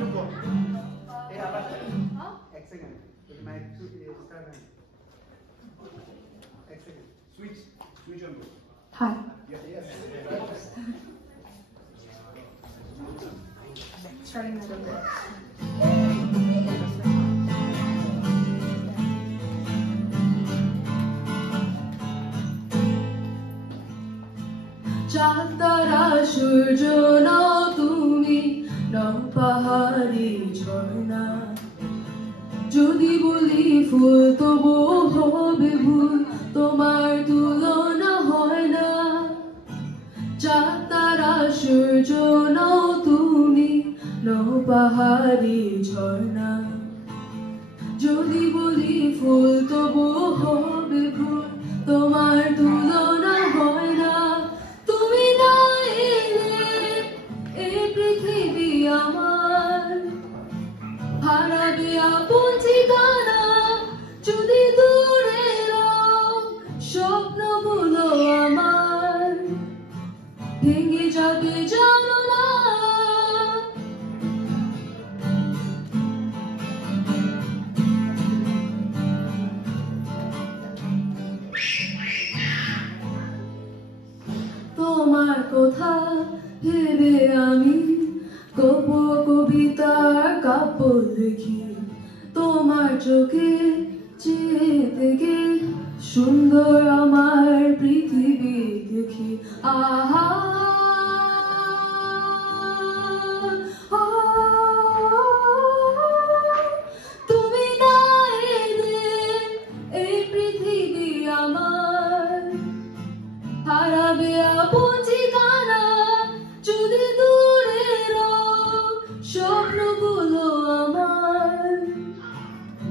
microphone. Hey, Abba. One second. The mic start now. One second. Switch on. Hi. Yes. Starting a little bit. চাঁদ তারা সূর্য নাও তুমি, নাও পাহাড়ি ঝর্ণা। যদি বলি ফুল তবু হবে ভুল, তোমার তুলনা হয় না। চাঁদ তারা সূর্য নাও তুমি, নাও পাহাড়ি ঝর্ণা। যদি বলি ফুল তবু হবে ভুল, তোমার তুলনা হয় না। তুমি না এলে এই পৃথিবী আমার হারাবে আপন ঠিকানা। যদি দূরে স্বপ্নগুলো আমার ভেঙে যাবে জানো না। তোমার কথা ভেবে আমি কবিতার কাব্য লিখি। তোমার চোখে চেয়ে থেকে সুন্দর আমার পৃথিবী দেখি। আহা তুমি না এলে এই পৃথিবী আমার হারাবে আপন ঠিকানা। যদি দূরের স্বপ্নগুলো আমার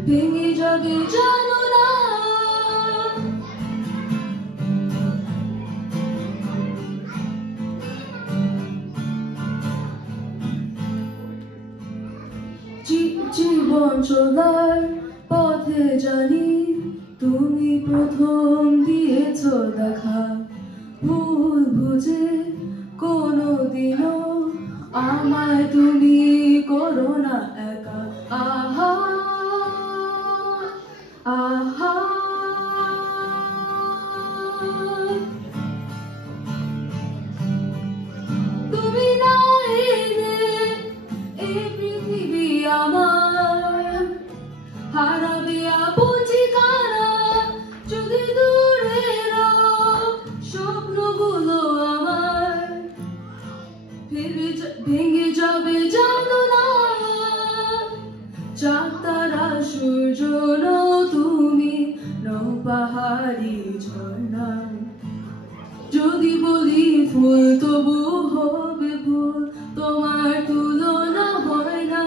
ভেঙে যাবে জানো না। জীবন চলার পথে জানি তুমি প্রথম দিয়েছ দেখা। ভুল বুঝে কোনোদিনও আমায় তুমি করো না একা। আহা আহা তুমি না এলে এই পৃথিবী আমার হারাবে আপন ঠিকানা। যদি দূরের স্বপ্নগুলো আমার ভেঙে যাবে জানো না। চাঁদ তারা সূর্য নাও তুমি, নাও পাহাড়ি ঝর্ণা। যদি বলি ফুল তবু হবে ভুল, তোমার তুলনা হয় না।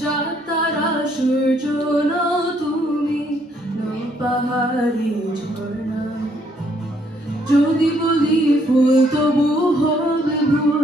চাঁদ তারা সূর্য নাও তুমি, নাও পাহাড়ি ঝর্ণা। যদি বলি ফুল তবু হবে ভুল,